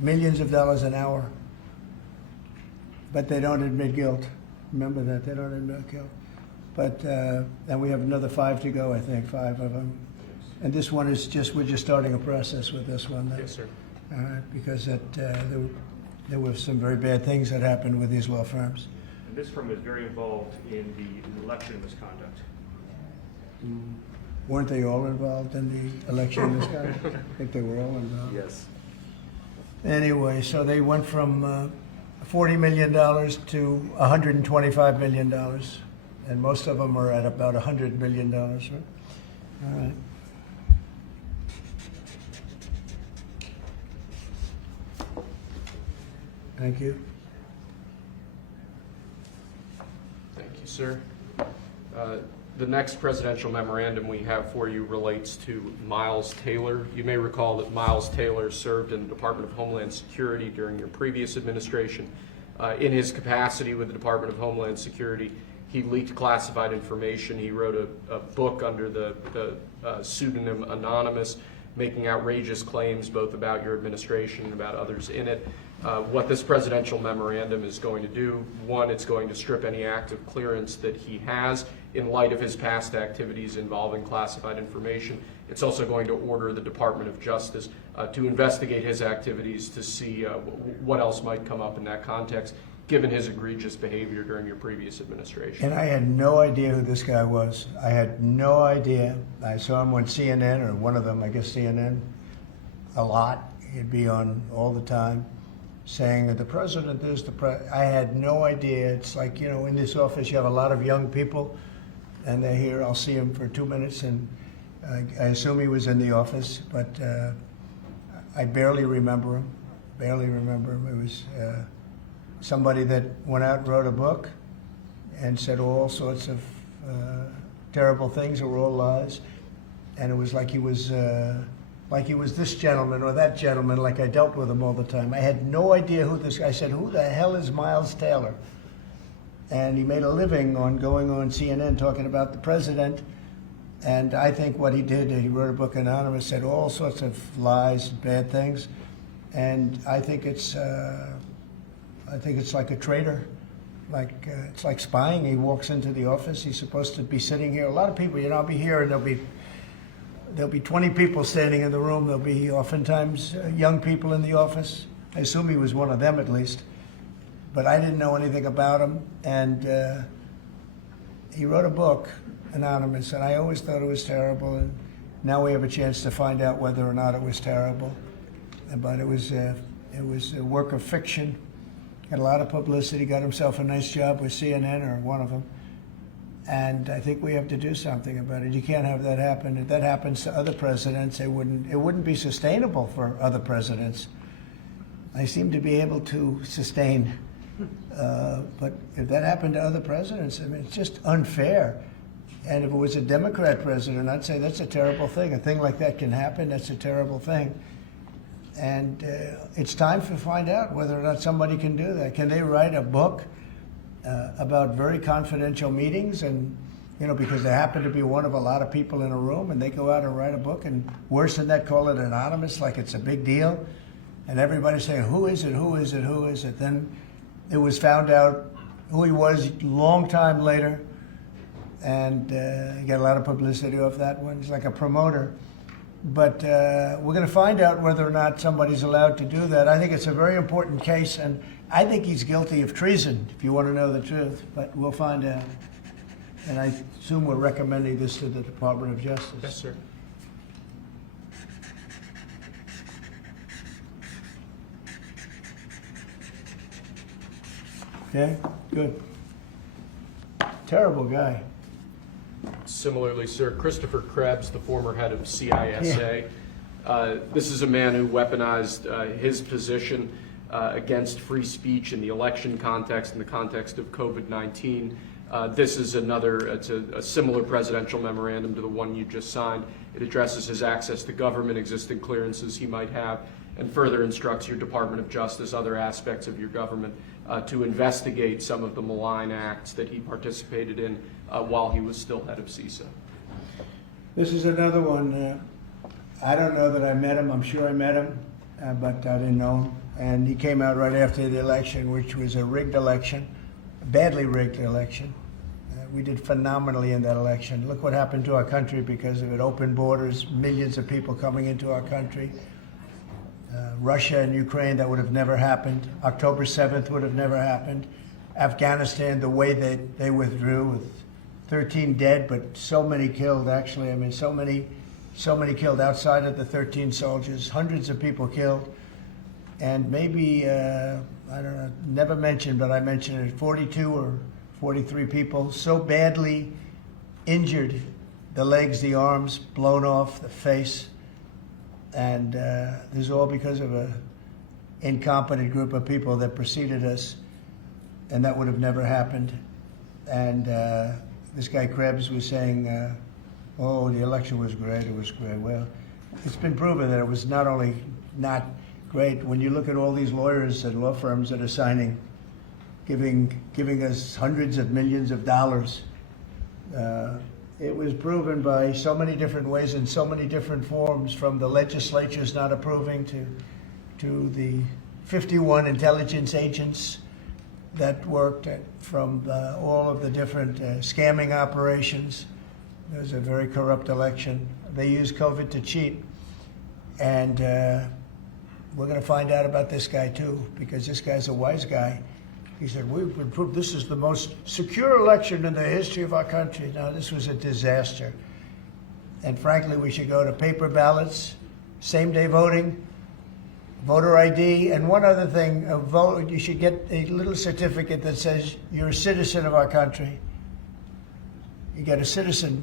millions of dollars an hour, but they don't admit guilt. Remember that, they don't admit guilt. But, and we have another 5 to go, I think, 5 of them. And this one is just, we're just starting a process with this one. Yes, sir. Because there were some very bad things that happened with these law firms. And this firm is very involved in the election misconduct. Weren't they all involved in the election misconduct? I think they were all involved. Yes. Anyway, so they went from $40 million to $125 million. And most of them are at about $100 million, right? All right. Thank you. Thank you, sir. The next presidential memorandum we have for you relates to Miles Taylor. You may recall that Miles Taylor served in the Department of Homeland Security during your previous administration. In his capacity with the Department of Homeland Security, he leaked classified information. He wrote a book under the pseudonym Anonymous, making outrageous claims both about your administration and about others in it. What this presidential memorandum is going to do, one, it's going to strip any active clearance that he has in light of his past activities involving classified information. It's also going to order the Department of Justice to investigate his activities to see what else might come up in that context, given his egregious behavior during your previous administration. And I had no idea who this guy was. I had no idea. I saw him on CNN, or one of them, I guess CNN, a lot. He'd be on all the time, saying that the president is the president. I had no idea. It's like, you know, in this office you have a lot of young people, and they're here. I'll see him for 2 minutes, and I assume he was in the office, but I barely remember him. Barely remember him. It was somebody that went out and wrote a book and said all sorts of terrible things that were all lies, and it was like he was this gentleman or that gentleman, like I dealt with him all the time. I had no idea who this guy. I said, who the hell is Miles Taylor? And he made a living on going on CNN talking about the president. And I think what he did, he wrote a book, Anonymous, said all sorts of lies and bad things. And I think it's like a traitor. It's like spying. He walks into the office. He's supposed to be sitting here. A lot of people, you know, I'll be here and there'll be 20 people standing in the room. There'll be oftentimes young people in the office. I assume he was one of them at least. But I didn't know anything about him. And he wrote a book, Anonymous, and I always thought it was terrible. And now we have a chance to find out whether or not it was terrible. But it was a work of fiction. Had a lot of publicity, got himself a nice job with CNN, or one of them. And I think we have to do something about it. You can't have that happen. If that happens to other presidents, it wouldn't be sustainable for other presidents. I seem to be able to sustain. But if that happened to other presidents, I mean, it's just unfair. And if it was a Democrat president, I'd say that's a terrible thing. A thing like that can happen. That's a terrible thing. And it's time to find out whether or not somebody can do that. Can they write a book about very confidential meetings, and you know, because they happen to be one of a lot of people in a room, and they go out and write a book, and worse than that, call it anonymous, like it's a big deal, and everybody's saying, who is it, who is it, who is it? Then it was found out who he was a long time later, and he got a lot of publicity off that one. He's like a promoter. But we're going to find out whether or not somebody's allowed to do that. I think it's a very important case, and I think he's guilty of treason, if you want to know the truth. But we'll find out. And I assume we're recommending this to the Department of Justice. Yes, sir. Okay, good. Terrible guy. Similarly, sir, Christopher Krebs, the former head of CISA. This is a man who weaponized his position against free speech in the election context, in the context of COVID-19. This is it's a similar presidential memorandum to the one you just signed. It addresses his access to government, existing clearances he might have, and further instructs your Department of Justice, other aspects of your government, to investigate some of the malign acts that he participated in while he was still head of CISA. This is another one. I don't know that I met him. I'm sure I met him. but I didn't know him. And he came out right after the election, which was a rigged election, a badly rigged election. We did phenomenally in that election. Look what happened to our country because of it. Open borders, millions of people coming into our country. Russia and Ukraine, that would have never happened. October 7th would have never happened. Afghanistan, the way they withdrew with 13 dead, but so many killed, actually. I mean, so many killed outside of the 13 soldiers, hundreds of people killed. And maybe, I don't know, never mentioned, but I mentioned it, 42 or 43 people so badly injured, the legs, the arms, blown off, the face. And this is all because of an incompetent group of people that preceded us, and that would have never happened. And this guy Krebs was saying, oh, the election was great, it was great. Well, it's been proven that it was not only not great. When you look at all these lawyers and law firms that are signing, giving us hundreds of millions of dollars, it was proven by so many different ways in so many different forms, from the legislatures not approving to the 51 intelligence agents that worked from all of the different scamming operations. It was a very corrupt election. They used COVID to cheat. And we're going to find out about this guy too, because this guy's a wise guy. He said, we've been proved this is the most secure election in the history of our country. No, this was a disaster. And frankly, we should go to paper ballots, same-day voting, voter ID, and one other thing, you should get a little certificate that says you're a citizen of our country. You get a citizen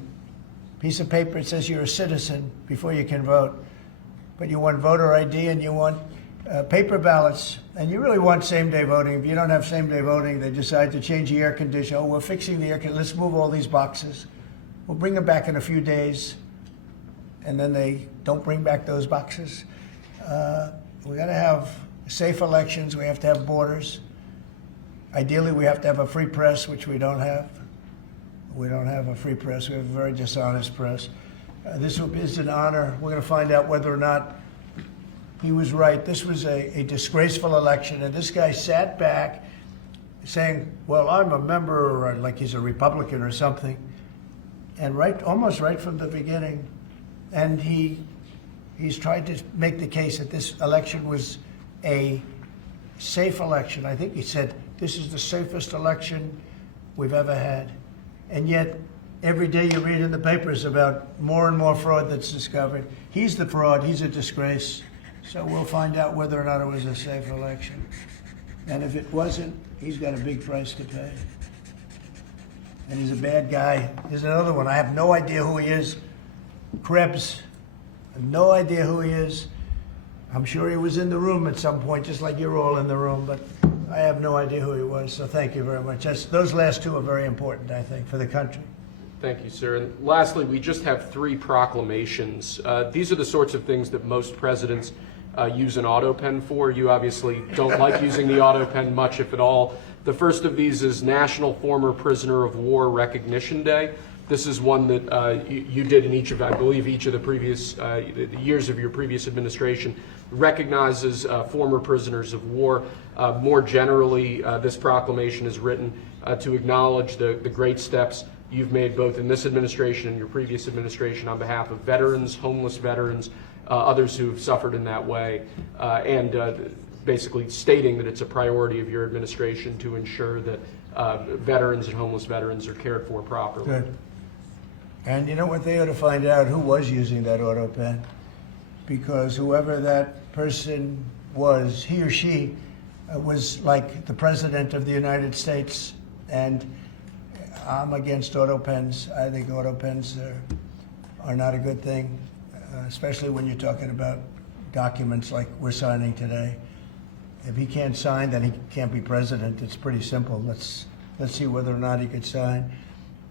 piece of paper that says you're a citizen before you can vote. But you want voter ID and you want paper ballots, and you really want same-day voting. If you don't have same-day voting, they decide to change the air conditioner. Oh, we're fixing the air conditioner. Let's move all these boxes. We'll bring them back in a few days, and then they don't bring back those boxes. We got to have safe elections. We have to have borders. Ideally, we have to have a free press, which we don't have. We don't have a free press. We have a very dishonest press. This is an honor. We're going to find out whether or not he was right. This was a disgraceful election, and this guy sat back saying, well, I'm a member, or like he's a Republican or something, and almost right from the beginning. And he's tried to make the case that this election was a safe election. I think he said, this is the safest election we've ever had. And yet, every day you read in the papers about more and more fraud that's discovered. He's the fraud, he's a disgrace. So we'll find out whether or not it was a safe election. And if it wasn't, he's got a big price to pay. And he's a bad guy. Here's another one. I have no idea who he is. Krebs. I have no idea who he is. I'm sure he was in the room at some point, just like you're all in the room, but I have no idea who he was. So thank you very much. Those last two are very important, I think, for the country. Thank you, sir. And lastly, we just have 3 proclamations. These are the sorts of things that most presidents use an auto pen for. You obviously don't like using the auto pen much, if at all. The first of these is National Former Prisoner of War Recognition Day. This is one that you did in each of, I believe, each of the previous years of your previous administration, recognizes former prisoners of war. More generally, this proclamation is written to acknowledge the great steps you've made both in this administration and your previous administration on behalf of veterans, homeless veterans, others who have suffered in that way, and basically stating that it's a priority of your administration to ensure that veterans and homeless veterans are cared for properly. Good. And you know what, they ought to find out who was using that auto pen, because whoever that person was, he or she was like the President of the United States, and I'm against auto pens. I think auto pens are not a good thing, especially when you're talking about documents like we're signing today. If he can't sign, then he can't be president. It's pretty simple. Let's see whether or not he could sign.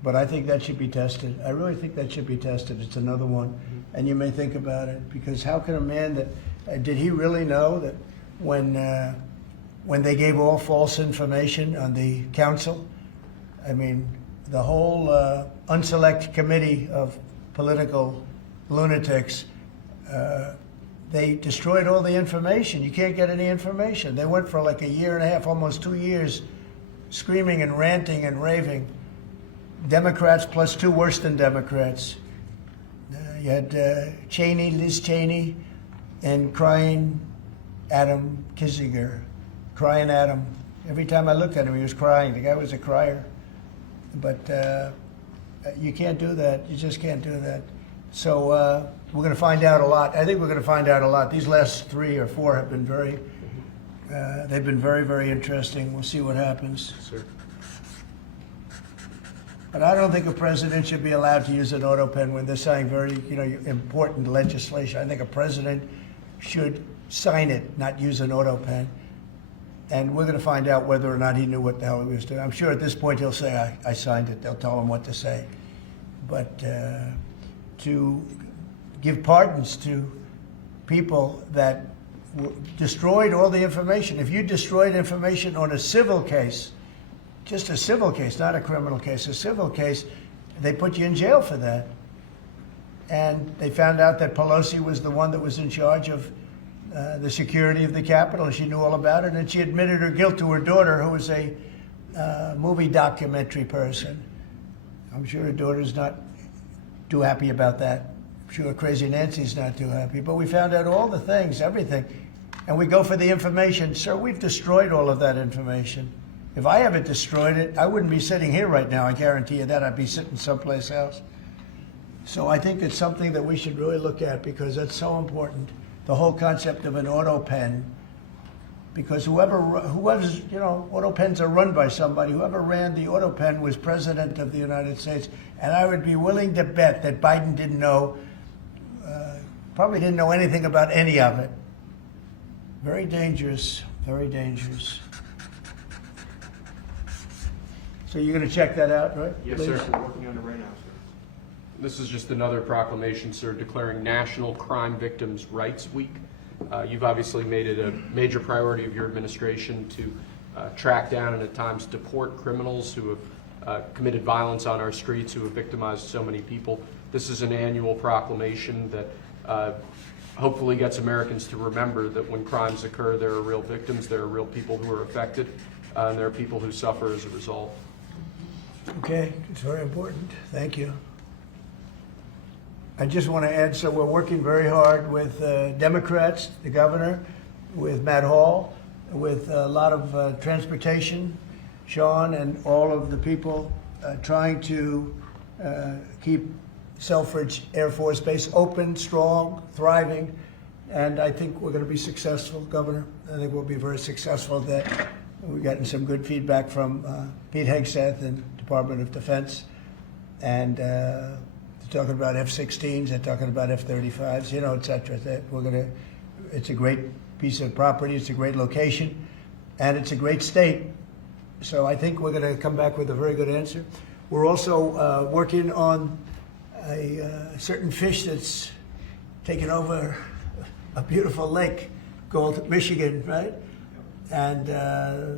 But I think that should be tested. I really think that should be tested. It's another one. And you may think about it, because how can a man that, did he really know that when they gave all false information on the council, I mean, the whole unselect committee of political lunatics they destroyed all the information. You can't get any information. They went for like a year and a half, almost 2 years, screaming and ranting and raving. Democrats plus two worse than Democrats. You had Liz Cheney, and crying Adam Kinzinger. Crying Adam. Every time I looked at him, he was crying. The guy was a crier. But you can't do that. You just can't do that. So we're going to find out a lot. I think we're going to find out a lot. These last 3 or 4 have been they've been very, very interesting. We'll see what happens. Sir. But I don't think a president should be allowed to use an auto pen when they're signing very, important legislation. I think a president should sign it, not use an auto pen. And we're going to find out whether or not he knew what the hell he was doing. I'm sure at this point he'll say, I signed it. They'll tell him what to say. But to give pardons to people that destroyed all the information. If you destroyed information on a civil case, just a civil case, not a criminal case, a civil case, they put you in jail for that. And they found out that Pelosi was the one that was in charge of the security of the Capitol, and she knew all about it, and she admitted her guilt to her daughter, who was a movie documentary person. I'm sure her daughter's not too happy about that. I'm sure Crazy Nancy's not too happy. But we found out all the things, everything. And we go for the information. Sir, we've destroyed all of that information. If I haven't destroyed it, I wouldn't be sitting here right now. I guarantee you that. I'd be sitting someplace else. So I think it's something that we should really look at, because that's so important. The whole concept of an auto pen, because whoever's, auto pens are run by somebody. Whoever ran the auto pen was president of the United States. And I would be willing to bet that Biden didn't know, probably didn't know anything about any of it. Very dangerous, very dangerous. So you're going to check that out, right? Yes, please? sir. We're working on it right now, sir. This is just another proclamation, sir, declaring National Crime Victims' Rights Week. You've obviously made it a major priority of your administration to track down and at times deport criminals who have committed violence on our streets, who have victimized so many people. This is an annual proclamation that hopefully gets Americans to remember that when crimes occur, there are real victims, there are real people who are affected, and there are people who suffer as a result. Okay, it's very important. Thank you. I just want to add, so we're working very hard with Democrats, the governor, with Matt Hall, with a lot of transportation, Sean, and all of the people trying to keep Selfridge Air Force Base open, strong, thriving, and I think we're going to be successful, Governor. I think we'll be very successful at that. We've gotten some good feedback from Pete Hegseth and Department of Defense, and they're talking about F-16s, they're talking about F-35s, et cetera. That it's a great piece of property, it's a great location, and it's a great state. So I think we're going to come back with a very good answer. We're also working on a certain fish that's taken over a beautiful lake called Michigan, right? And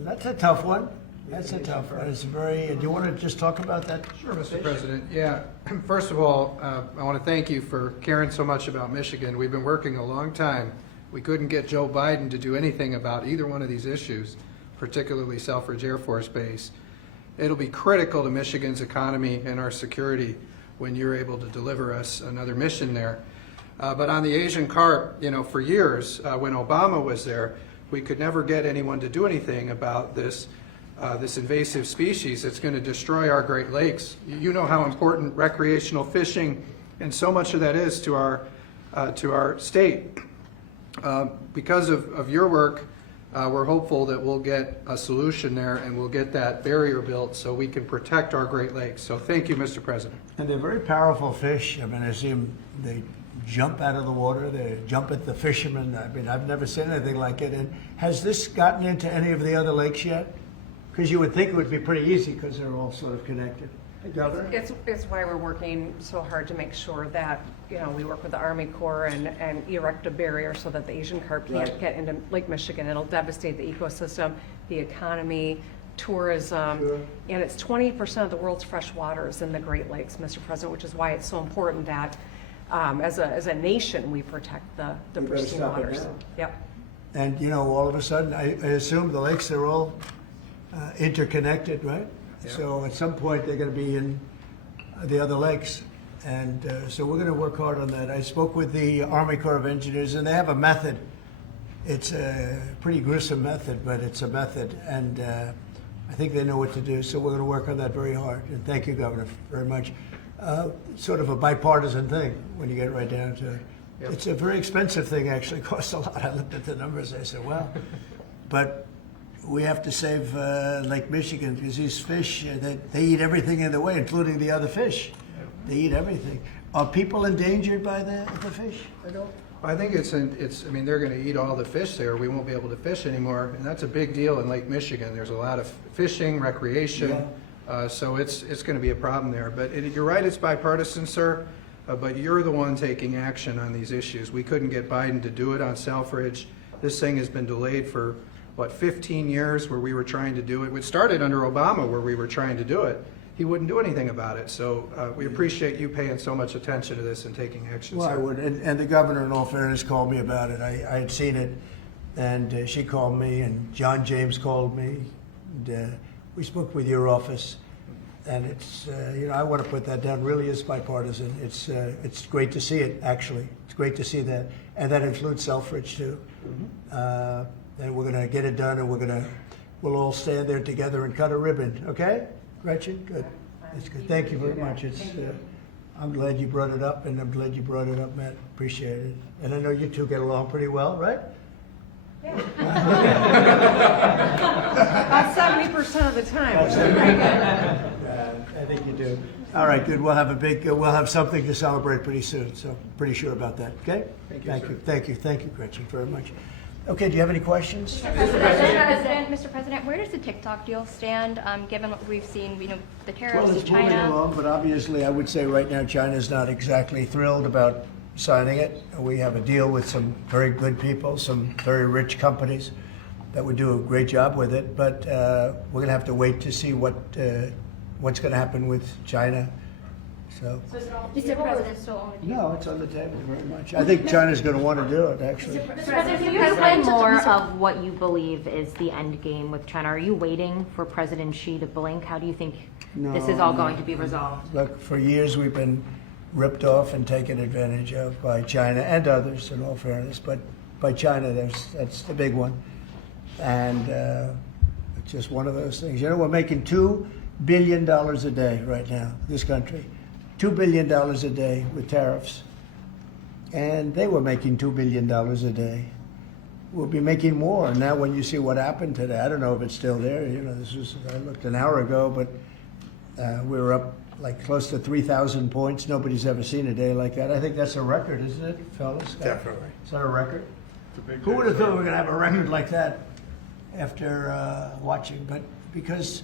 that's a tough one. That's a tough one. It's very. Do you want to just talk about that? Sure, Mr. President. Yeah. First of all, I want to thank you for caring so much about Michigan. We've been working a long time. We couldn't get Joe Biden to do anything about either one of these issues, particularly Selfridge Air Force Base. It'll be critical to Michigan's economy and our security when you're able to deliver us another mission there. But on the Asian carp, for years, when Obama was there, we could never get anyone to do anything about this invasive species that's going to destroy our Great Lakes. You know how important recreational fishing and so much of that is to our state. Because of your work, we're hopeful that we'll get a solution there and we'll get that barrier built so we can protect our Great Lakes. So thank you, Mr. President. And they're very powerful fish. I mean, I see them, they jump out of the water, they jump at the fishermen. I mean, I've never seen anything like it. And has this gotten into any of the other lakes yet? Because you would think it would be pretty easy because they're all sort of connected. Governor? It's why we're working so hard to make sure that, we work with the Army Corps and erect a barrier so that the Asian carp can't get into Lake Michigan. It'll devastate the ecosystem, the economy, tourism, Sure. And it's 20% of the world's fresh water is in the Great Lakes, Mr. President, which is why it's so important that as a nation, we protect the We better pristine stop it waters. now. Yep. And, you know, all of a sudden, I assume the lakes are all interconnected, right? Yeah. So at some point, they're going to be in the other lakes. And so we're going to work hard on that. I spoke with the Army Corps of Engineers, and they have a method. It's a pretty gruesome method, but it's a method. And I think they know what to do. So we're going to work on that very hard. And thank you, Governor, very much. Sort of a bipartisan thing when you get right down to it. Yep. It's a very expensive thing, actually. It costs a lot. I looked at the numbers. I said, well, but we have to save Lake Michigan because these fish, they eat everything in the way, including the other fish. They eat everything. Are people endangered by the fish? I don't. I think I mean, they're gonna eat all the fish there, we won't be able to fish anymore, and that's a big deal in Lake Michigan. There's a lot of fishing, recreation, so it's gonna be a problem there. But you're right, it's bipartisan, sir, but you're the one taking action on these issues. We couldn't get Biden to do it on Selfridge. This thing has been delayed for, 15 years where we were trying to do it. It started under Obama where we were trying to do it. He wouldn't do anything about it, so we appreciate you paying so much attention to this and taking action, Well, sir. I would. And the governor, in all fairness, called me about it. I had seen it, and she called me, and John James called me. And, we spoke with your office, and it's, you know, I want to put that down. Really is bipartisan. It's great to see it, actually. It's great to see that. And that includes Selfridge, too. And we're going to get it done, and we'll all stand there together and cut a ribbon, okay? Gretchen, good. That's good. Thank you very much. It's, I'm glad you brought it up, and I'm glad you brought it up, Matt. Appreciate it. And I know you two get along pretty well, right? About 70% of the time. Which is pretty good. I think you do. All right, good. We'll have something to celebrate pretty soon, so pretty sure about that, okay? Thank you, Gretchen, very much. Okay, do you have any questions? Mr. President, where does the TikTok deal stand, given what we've seen, the tariffs Well, to it's moving China? along, but obviously I would say right now China's not exactly thrilled about signing it. We have a deal with some very good people, some very rich companies that would do a great job with it, but we're going to have to wait to see what's going to happen with China. So, Mr. President, so no, it's on the table very much. I think China's going to want to do it, actually. Mr. President, can you explain more of what you believe is the end game with China? Are you waiting for President Xi to blink? How do you think this is all going to be resolved? Look, for years we've been ripped off and taken advantage of by China and others, in all fairness, but by China, that's the big one. And it's just one of those things. You know, we're making $2 billion a day right now, this country. $2 billion a day with tariffs. And they were making $2 billion a day. We'll be making more. Now when you see what happened today, I don't know if it's still there. You know, I looked an hour ago, but we were up like close to 3,000 points. Nobody's ever seen a day like that. I think that's a record, isn't it, fellas? Definitely. Is that a record? Who would have thought we were going to have a record like that after watching? But because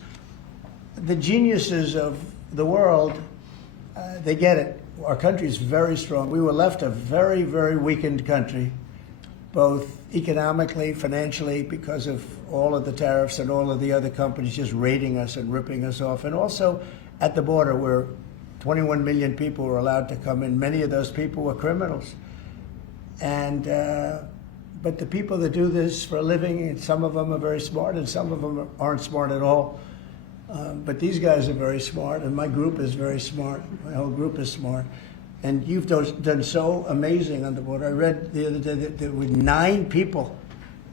the geniuses of the world, they get it. Our country is very strong. We were left a very, very weakened country, both economically, financially, because of all of the tariffs and all of the other companies just raiding us and ripping us off. And also at the border where 21 million people were allowed to come in. Many of those people were criminals. And but the people that do this for a living, and some of them are very smart and some of them aren't smart at all. But these guys are very smart, and my group is very smart. My whole group is smart. And you've done so amazing on the border. I read the other day that there were 9 people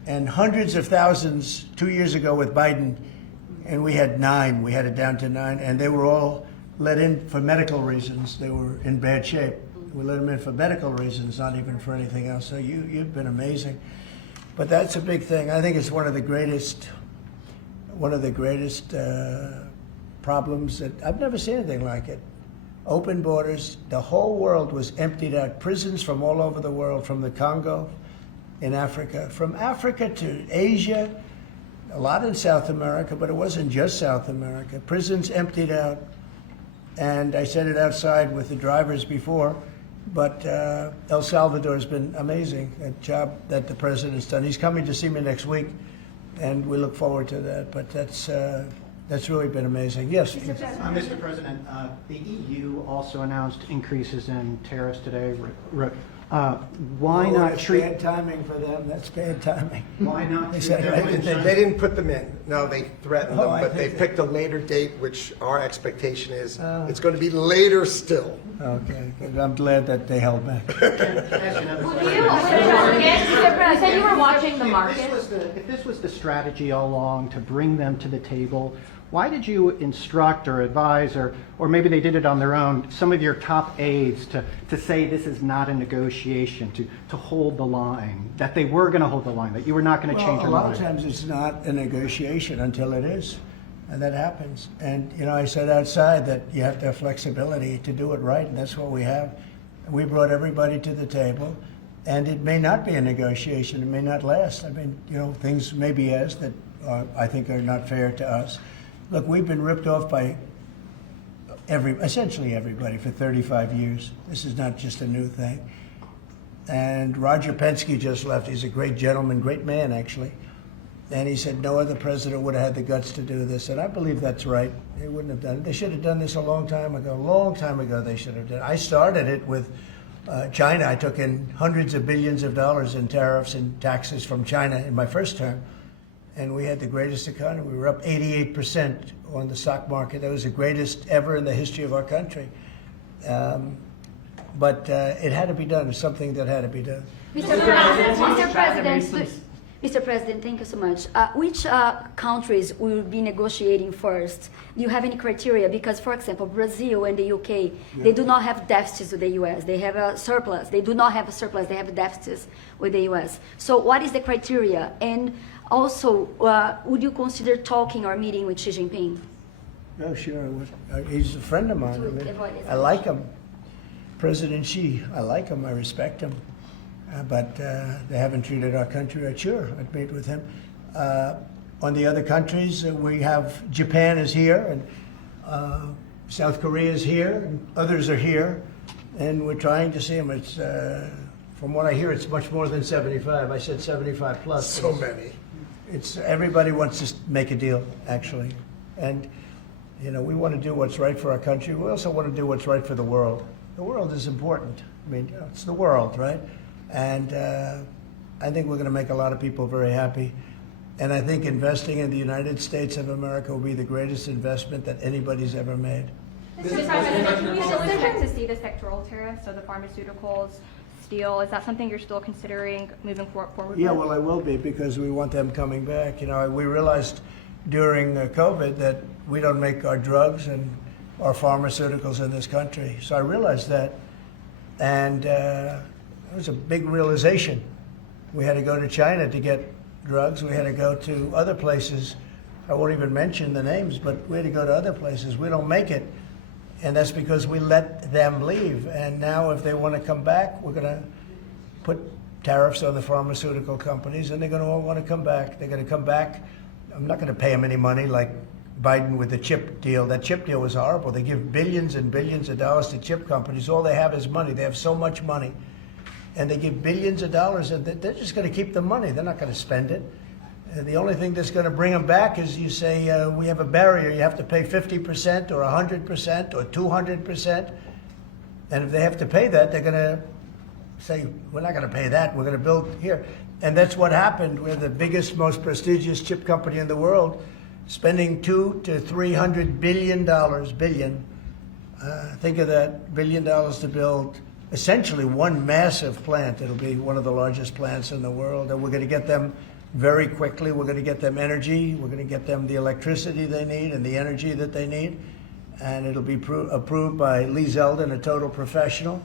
and hundreds of thousands 2 years ago with Biden, and we had 9. We had it down to 9, and they were all let in for medical reasons. They were in bad shape. We let them in for medical reasons, not even for anything else. So you've been amazing. But that's a big thing. I think it's one of the greatest problems that I've never seen anything like it. Open borders. The whole world was emptied out. Prisons from all over the world, from the Congo in Africa, from Africa to Asia, a lot in South America, but it wasn't just South America. Prisons emptied out. And I said it outside with the drivers before, but El Salvador has been amazing, a job that the president's done. He's coming to see me next week, and we look forward to that. But that's That's really been amazing. Yes. Mr. President, the EU also announced increases in tariffs today. Why Oh, not that's treat? bad timing for them. That's bad timing. Why not They treat said them right in at the- China? They didn't put them in. No, they threatened Oh, them, I but they think picked a later date, which our expectation is Oh. it's going to be later still. Okay, good. I'm glad that they held back. You said you were watching the market. If this was the strategy all along to bring them to the table, why did you instruct or advise, or maybe they did it on their own, some of your top aides to say this is not a negotiation, to hold the line, that they were going to hold the line, that you were not going to change Well, a your lot of mind? times it's not a negotiation until it is, and that happens. And, you know, I said outside that you have to have flexibility to do it right, and that's what we have. We brought everybody to the table, and it may not be a negotiation, it may not last. I mean, you know, things may be asked that I think are not fair to us. Look, we've been ripped off by essentially everybody for 35 years. This is not just a new thing. And Roger Penske just left. He's a great gentleman, great man, actually. And he said no other president would have had the guts to do this. And I believe that's right. They wouldn't have done it. They should have done this a long time ago. A long time ago they should have done it. I started it with China. I took in hundreds of billions of dollars in tariffs and taxes from China in my first term. And we had the greatest economy. We were up 88% on the stock market. That was the greatest ever in the history of our country. But it had to be done. It's something that had to be done. Mr. President, thank you so much. Which countries will be negotiating first? Do you have any criteria? Because, for example, Brazil and the UK, they do not have deficits with the US. They have a surplus. They do not have a surplus. They have deficits with the US. So what is the criteria? And also, would you consider talking or meeting with Xi Jinping? Oh, sure. I would. He's a friend of mine. To I mean, avoid I like him. President Xi, I like him. I respect him. But they haven't treated our country right. Sure, I'd meet with him. On the other countries, we have Japan is here, and South Korea is here, and others are here, and we're trying to see them. It's from what I hear, it's much more than 75. I said 75 plus. So many. It's everybody wants to make a deal, actually, and you know we want to do what's right for our country. We also want to do what's right for the world. The world is important. I mean, you know, it's the world, right? And I think we're going to make a lot of people very happy. And I think investing in the United States of America will be the greatest investment that anybody's ever made. Mr. President, can you still expect to see the sectoral tariffs, so the pharmaceuticals, steel? Is that something you're still considering moving forward Yeah, with? well, I will be because we want them coming back. You know, we realized during COVID that we don't make our drugs and our pharmaceuticals in this country. So I realized that, and it was a big realization. We had to go to China to get drugs. We had to go to other places. I won't even mention the names, but we had to go to other places. We don't make it, and that's because we let them leave. And now if they want to come back, we're going to put tariffs on the pharmaceutical companies, and they're going to all want to come back. They're going to come back. I'm not going to pay them any money like Biden with the chip deal. That chip deal was horrible. They give billions and billions of dollars to chip companies. All they have is money. They have so much money. And they give billions of dollars, and they're just going to keep the money. They're not going to spend it. The only thing that's going to bring them back is you say, we have a barrier. You have to pay 50% or 100% or 200%. And if they have to pay that, they're going to say, we're not going to pay that. We're going to build here. And that's what happened. We're the biggest, most prestigious chip company in the world, spending $200 to $300 billion. Think of that, $1 billion to build essentially one massive plant. It'll be one of the largest plants in the world, and we're going to get them very quickly. We're going to get them energy. We're going to get them the electricity they need and the energy that they need, and it'll be approved by Lee Zeldin, a total professional,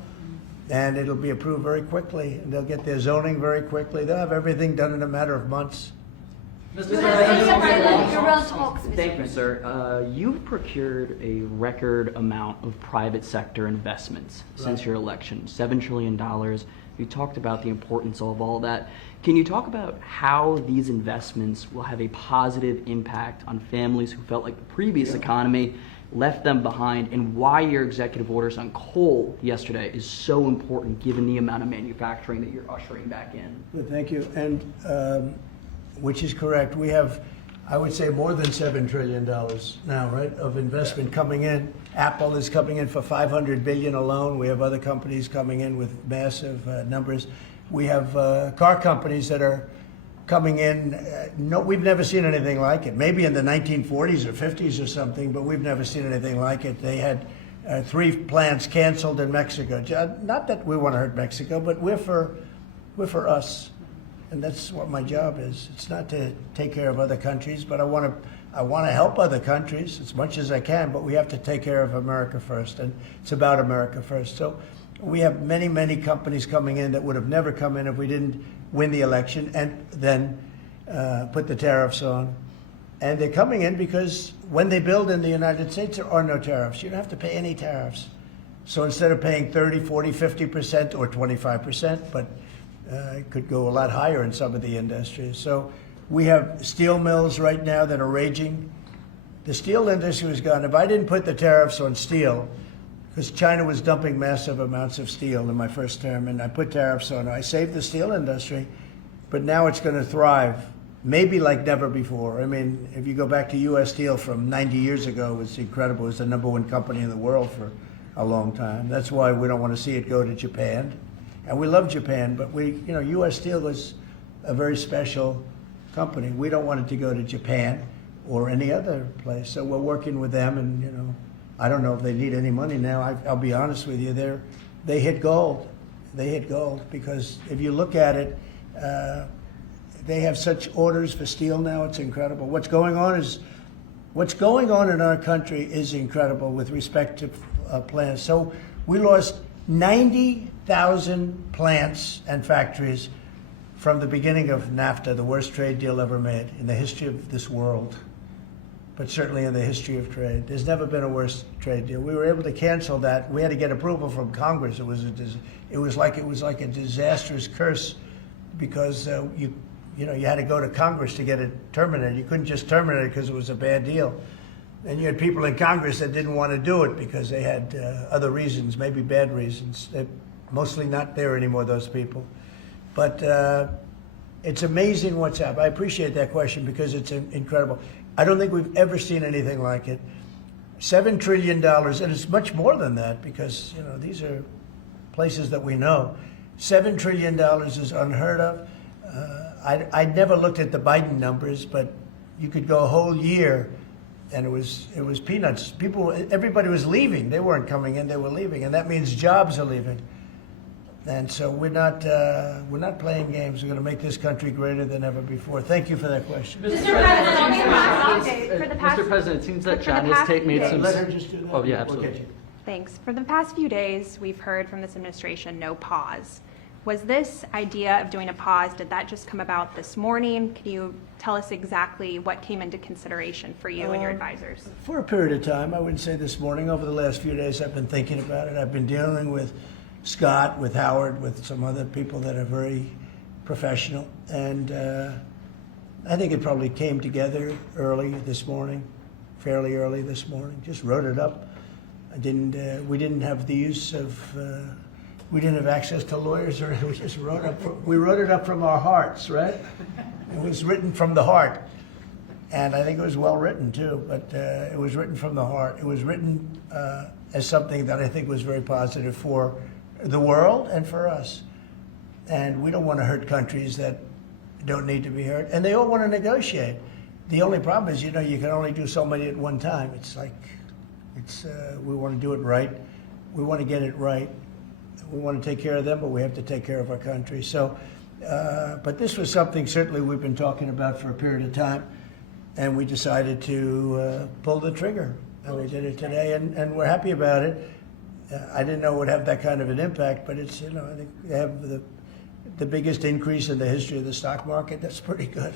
and it'll be approved very quickly, and they'll get their zoning very quickly. They'll have everything done in a matter of months. Thank you, sir. You've procured a record amount of private sector investments since your election, $7 trillion. You talked about the importance of all that. Can you talk about how these investments will have a positive impact on families who felt like the previous economy left them behind, and why your executive orders on coal yesterday is so important given the amount of manufacturing that you're ushering back in? Good, thank you. And which is correct. We have, I would say more than $7 trillion now, right, of investment coming in. Apple is coming in for $500 billion alone. We have other companies coming in with massive numbers. We have car companies that are coming in. No, we've never seen anything like it. Maybe in the 1940s or 50s or something, but we've never seen anything like it. They had 3 plants canceled in Mexico. Not that we want to hurt Mexico, but we're for us. And that's what my job is. It's not to take care of other countries, but I want to help other countries as much as I can, but we have to take care of America first, and it's about America first. So we have many, many companies coming in that would have never come in if we didn't win the election and then put the tariffs on. And they're coming in because when they build in the United States, there are no tariffs. You don't have to pay any tariffs. So instead of paying 30, 40, 50% or 25%, but it could go a lot higher in some of the industries. So we have steel mills right now that are raging. The steel industry was gone. If I didn't put the tariffs on steel, because China was dumping massive amounts of steel in my first term, and I put tariffs on it, I saved the steel industry, but now it's going to thrive, maybe like never before. I mean, if you go back to U.S. Steel from 90 years ago, it was incredible. It was the #1 company in the world for a long time. That's why we don't want to see it go to Japan. And we love Japan, but U.S. Steel was a very special company. We don't want it to go to Japan or any other place. So we're working with them, and I don't know if they need any money now. I'll be honest with you, they hit gold. They hit gold because if you look at it, they have such orders for steel now. It's incredible. What's going on in our country is incredible with respect to plants. So we lost 90,000 plants and factories from the beginning of NAFTA, the worst trade deal ever made in the history of this world, but certainly in the history of trade. There's never been a worse trade deal. We were able to cancel that. We had to get approval from Congress. It was like a disastrous curse because you had to go to Congress to get it terminated. You couldn't just terminate it because it was a bad deal. And you had people in Congress that didn't want to do it because they had other reasons, maybe bad reasons. They're mostly not there anymore, those people. But it's amazing what's happened. I appreciate that question because it's incredible. I don't think we've ever seen anything like it. $7 trillion, and it's much more than that because these are places that we know. $7 trillion is unheard of. I never looked at the Biden numbers, but you could go a whole year and it was peanuts. Everybody was leaving. They weren't coming in, they were leaving. And that means jobs are leaving. And so we're not playing games. We're going to make this country greater than ever before. Thank you for that question. Mr. President, it seems that China's made some... Let her just do that. Oh, yeah, We'll absolutely. get you. Thanks. For the past few days, we've heard from this administration no pause. Was this idea of doing a pause, did that just come about this morning? Can you tell us exactly what came into consideration for you and your advisors? For a period of time, I wouldn't say this morning. Over the last few days, I've been thinking about it. I've been dealing with Scott, with Howard, with some other people that are very professional. And I think it probably came together early this morning, fairly early this morning. Just wrote it up. We didn't have the use of... we didn't have access to lawyers, or we just wrote it up from our hearts, right? It was written from the heart, and I think it was well written too. But it was written from the heart. It was written as something that I think was very positive for the world and for us. And we don't want to hurt countries that don't need to be hurt, and they all want to negotiate. The only problem is, you can only do so many at one time. We want to do it right. We want to get it right. We want to take care of them, but we have to take care of our country. So, but this was something certainly we've been talking about for a period of time, and we decided to pull the trigger, and we did it today, and we're happy about it. I didn't know it would have that kind of an impact, but it's, I think they have the biggest increase in the history of the stock market. That's pretty good.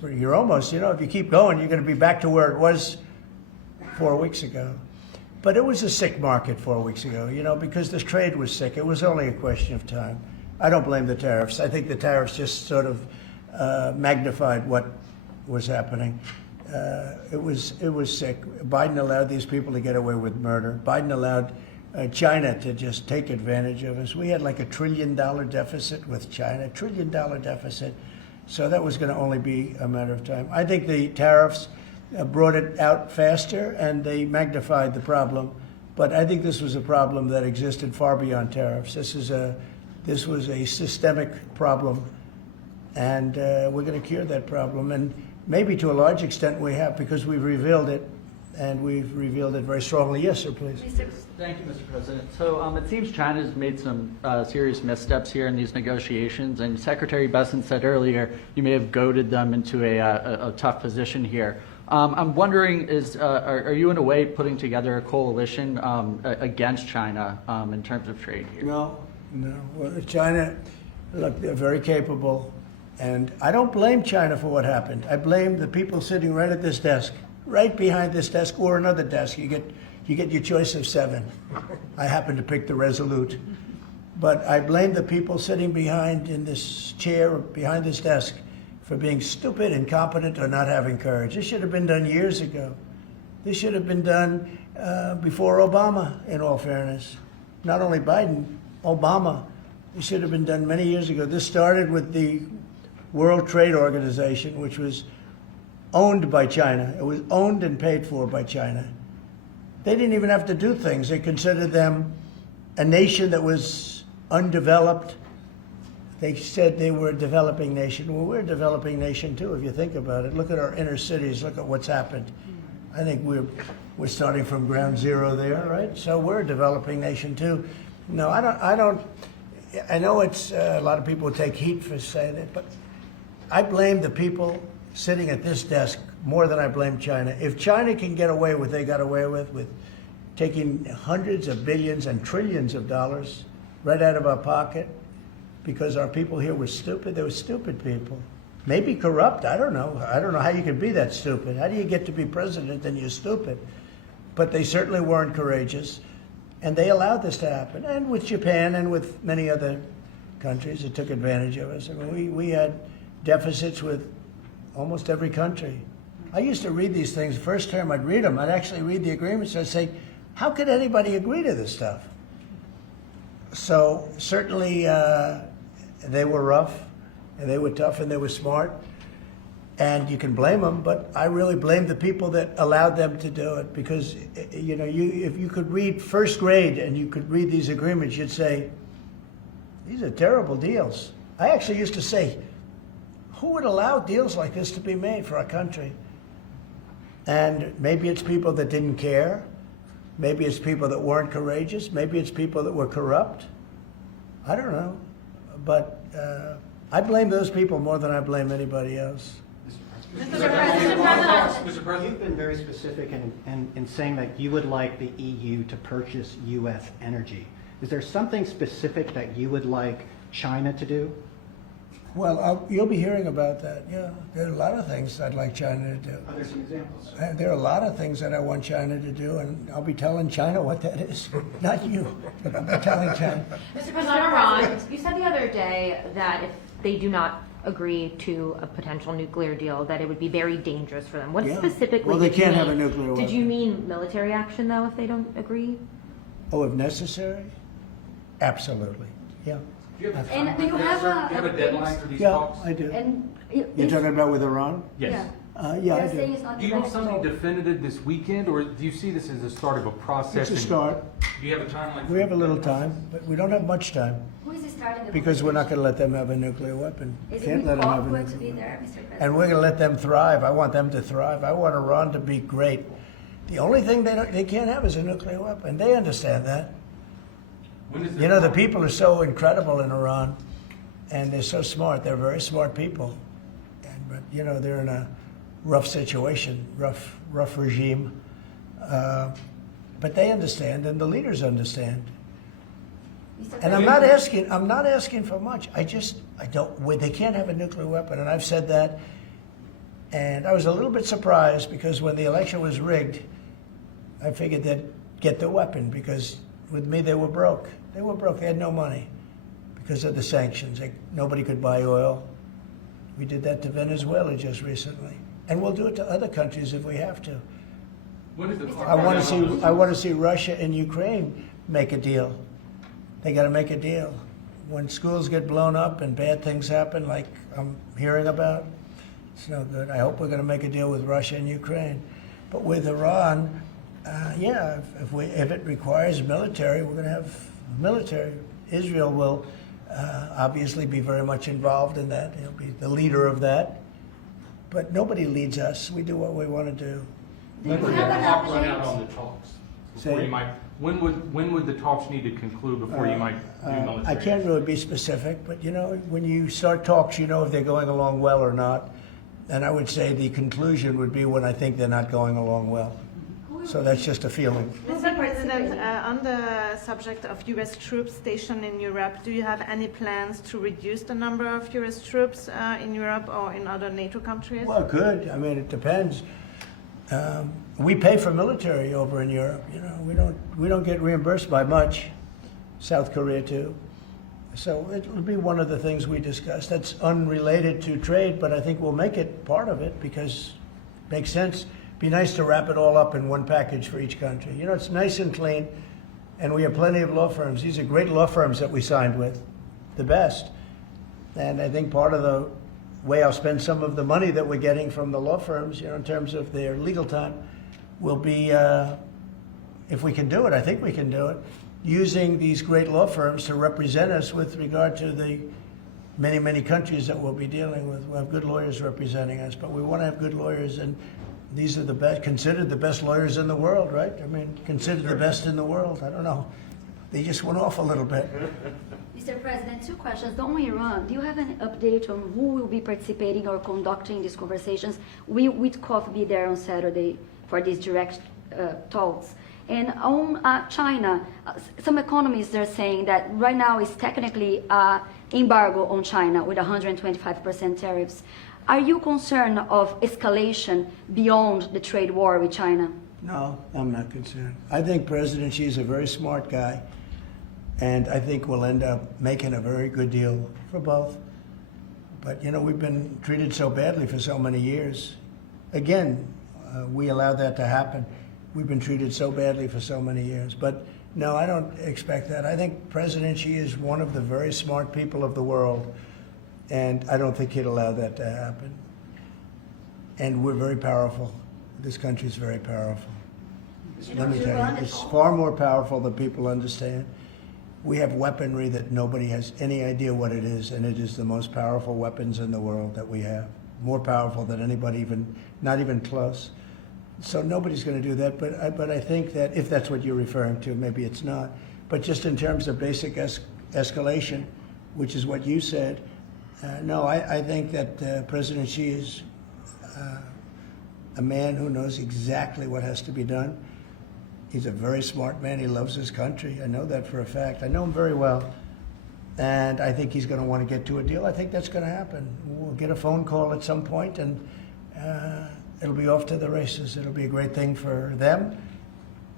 You're almost, if you keep going, you're going to be back to where it was 4 weeks ago. But it was a sick market 4 weeks ago, because this trade was sick. It was only a question of time. I don't blame the tariffs. I think the tariffs just sort of magnified what was happening. It was sick. Biden allowed these people to get away with murder. Biden allowed China to just take advantage of us. We had like $1 trillion deficit with China, $1 trillion deficit. So that was going to only be a matter of time. I think the tariffs brought it out faster and they magnified the problem. But I think this was a problem that existed far beyond tariffs. This was a systemic problem, and we're going to cure that problem. And maybe to a large extent we have, because we've revealed it, and we've revealed it very strongly. Yes, sir, please. Thank you, Mr. President. So it seems China's made some serious missteps here in these negotiations, and Secretary Bessent said earlier you may have goaded them into a tough position here. I'm wondering, are you in a way putting together a coalition against China in terms of trade here? No. Well, China, look, they're very capable, and I don't blame China for what happened. I blame the people sitting right at this desk, right behind this desk, or another desk. You get your choice of 7. I happen to pick the Resolute, but I blame the people sitting behind in this chair, behind this desk, for being stupid, incompetent, or not having courage. This should have been done years ago. This should have been done before Obama, in all fairness. Not only Biden, Obama. It should have been done many years ago. This started with the World Trade Organization, which was owned by China. It was owned and paid for by China. They didn't even have to do things. They considered them a nation that was undeveloped. They said they were a developing nation. Well, we're a developing nation too, if you think about it. Look at our inner cities. Look at what's happened. I think we're starting from ground zero there, right? So we're a developing nation too. No, I don't. I know it's a lot of people take heat for saying it, but I blame the people sitting at this desk more than I blame China. If China can get away with what they got away with taking hundreds of billions and trillions of dollars right out of our pocket, because our people here were stupid. They were stupid people. Maybe corrupt, I don't know. I don't know how you can be that stupid. How do you get to be president and you're stupid? But they certainly weren't courageous, and they allowed this to happen. And with Japan and with many other countries that took advantage of us. I mean, we had deficits with almost every country. I used to read these things. The first term I'd read them. I'd actually read the agreements. I'd say, how could anybody agree to this stuff? So certainly they were rough, and they were tough, and they were smart, and you can blame them, but I really blame the people that allowed them to do it, because if you could read first grade and you could read these agreements, you'd say, these are terrible deals. I actually used to say, who would allow deals like this to be made for our country? And maybe it's people that didn't care. Maybe it's people that weren't courageous. Maybe it's people that were corrupt. I don't know. But I blame those people more than I blame anybody else. Mr. President, you've been very specific in saying that you would like the EU to purchase U.S. energy. Is there something specific that you would like China to do? Well, you'll be hearing about that. Yeah, there are a lot of things I'd like China to do. Are there some examples? There are a lot of things that I want China to do, and I'll be telling China what that is. Not you, but I'll be telling China. Mr. President, on Iran, you said the other day that if they do not agree to a potential nuclear deal, that it would be very dangerous for them. What Yeah. specifically Well, they did you can't have mean? a nuclear Did weapon. you mean military action, though, if they don't agree? Oh, if necessary? Absolutely. Yeah. And do you have a deadline for these Yeah, talks? I do. And You're talking about with Iran? Yes. Yeah, You're I saying do. it's not Do you have negotiable. something definitive this weekend, or do you see this as the start of a process? It's a start. Do you have a timeline? We have a little time, but we don't have much time, Who is starting the because we're not going to let them have a nuclear weapon. Is Can't it let them have a going to nuclear be weapon. there, Mr. President? And we're going to let them thrive. I want them to thrive. I want Iran to be great. The only thing they can't have is a nuclear weapon. They understand that. When is You know, the people are so incredible in Iran, and they're so smart. They're very smart people. But, they're in a rough situation, rough regime. But they understand, and the leaders understand. Mr. And I'm President, not asking for much. I don't, they can't have a nuclear weapon, and I've said that. And I was a little bit surprised, because when the election was rigged, I figured they'd get the weapon, because with me they were broke. They were broke. They had no money because of the sanctions. Nobody could buy oil. We did that to Venezuela just recently, and we'll do it to other countries if we have to. When is the clock? I want to see Russia and Ukraine make a deal. They got to make a deal. when schools get blown up and bad things happen, like I'm hearing about, it's no good. I hope we're going to make a deal with Russia and Ukraine. But with Iran, yeah, if it requires military, we're going to have military. Israel will obviously be very much involved in that. He'll be the leader of that. But nobody leads us. We do what we want to do. When would the talk run out on the talks? Before Say- you might, when would the talks need to conclude before you might do military? I can't really be specific, but you know, when you start talks, you know if they're going along well or not. And I would say the conclusion would be when I think they're not going along well. So that's just a feeling. Mr. President, on the subject of U.S. troops stationed in Europe, do you have any plans to reduce the number of U.S. troops in Europe or in other NATO countries? Well, good. I mean, it depends. We pay for military over in Europe. You know, we don't get reimbursed by much. South Korea too. So it'll be one of the things we discuss. That's unrelated to trade, but I think we'll make it part of it because it makes sense. Be nice to wrap it all up in one package for each country. You know, it's nice and clean, and we have plenty of law firms. These are great law firms that we signed with, the best. And I think part of the way I'll spend some of the money that we're getting from the law firms, you know, in terms of their legal time, will be, if we can do it, I think we can do it, using these great law firms to represent us with regard to the many, many countries that we'll be dealing with. We'll have good lawyers representing us, but we want to have good lawyers, and these are the best, considered the best lawyers in the world, right? I mean, considered the best in the world. I don't know. They just went off a little bit. Mr. President, two questions. On Iran, do you have an update on who will be participating or conducting these conversations? Will Witkoff be there on Saturday for these direct talks? And on China, some economists are saying that right now is technically embargo on China with 125% tariffs. Are you concerned of escalation beyond the trade war with China? No, I'm not concerned. I think President Xi is a very smart guy, and I think we'll end up making a very good deal for both. But, you know, we've been treated so badly for so many years. Again, we allowed that to happen. We've been treated so badly for so many years. But, no, I don't expect that. I think President Xi is one of the very smart people of the world, and I don't think he'd allow that to happen. And we're very powerful. This country is very powerful. Let me tell you, it's far more powerful than people understand. We have weaponry that nobody has any idea what it is, and it is the most powerful weapons in the world that we have. More powerful than anybody even, not even close. So nobody's going to do that, but I think that if that's what you're referring to, maybe it's not. But just in terms of basic escalation, which is what you said, no, I think that President Xi is a man who knows exactly what has to be done. He's a very smart man. He loves his country. I know that for a fact. I know him very well. And I think he's going to want to get to a deal. I think that's going to happen. We'll get a phone call at some point, and it'll be off to the races. It'll be a great thing for them.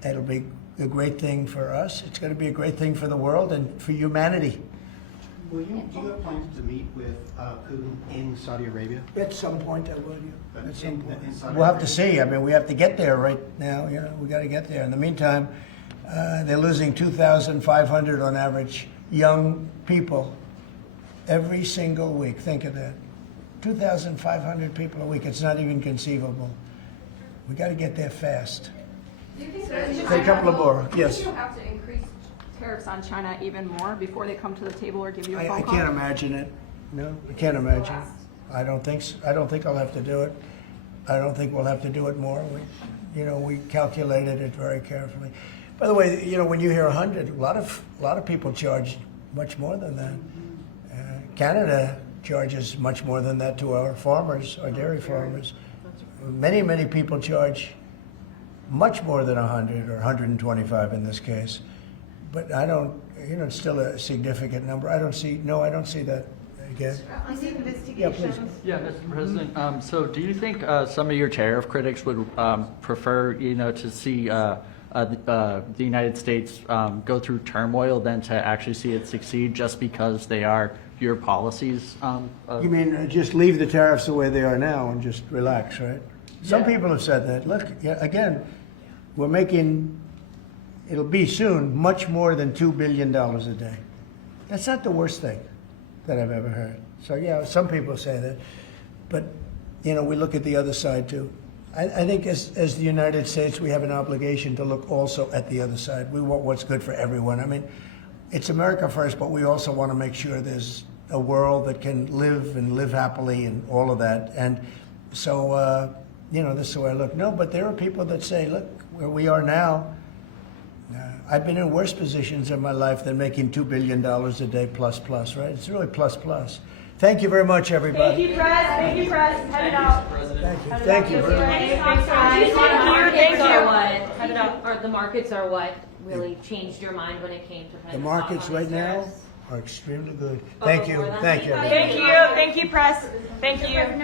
It'll be a great thing for us. It's going to be a great thing for the world and for humanity. Do you have plans to meet with Putin in Saudi Arabia? At some point, I will. Yeah. At some point. In Saudi We'll have to Arabia? see. I mean, we have to get there right now. You know, we got to get there. In the meantime, they're losing 2,500 on average young people every single week. Think of that. 2,500 people a week. It's not even conceivable. We got to get there fast. Do you think Say a couple of more. Yes. Do you have to increase tariffs on China even more before they come to the table or give you a phone I call? can't imagine it. No, I can't imagine. I don't think I'll have to do it. I don't think we'll have to do it more. We calculated it very carefully. By the way, you know, when you hear 100, a lot of people charge much more than that. Canada charges much more than that to our farmers, our dairy farmers. Many, many people charge much more than 100 or 125 in this case. But I don't, you know, it's still a significant number. I don't see that again. On the Yeah, please. investigations, Yeah, Mr. President. So do you think some of your tariff critics would prefer, you know, to see the United States go through turmoil than to actually see it succeed just because they are your policies? You mean just leave the tariffs the way they are now and just relax, right? Some Yeah. people have said that. Look, again, we're making, it'll be soon, much more than $2 billion a day. That's not the worst thing that I've ever heard. So yeah, some people say that, but you know, we look at the other side too. I think as the United States, we have an obligation to look also at the other side. We want what's good for everyone. I mean, it's America first, but we also want to make sure there's a world that can live and live happily and all of that. And so, you know, this is the way I look. No, but there are people that say, look, where we are now, I've been in worse positions in my life than making $2 billion a day plus, right? It's really plus. Thank you very much, everybody. Thank you, Press. Thank you, Press. Head it out. Thank you very much. Thanks, guys. Thank you. Head it out. Or the markets are what really changed your mind when it came to The markets right now are extremely good. Thank you. before that? Thank you. Thank you. Thank you, Press. Thank you.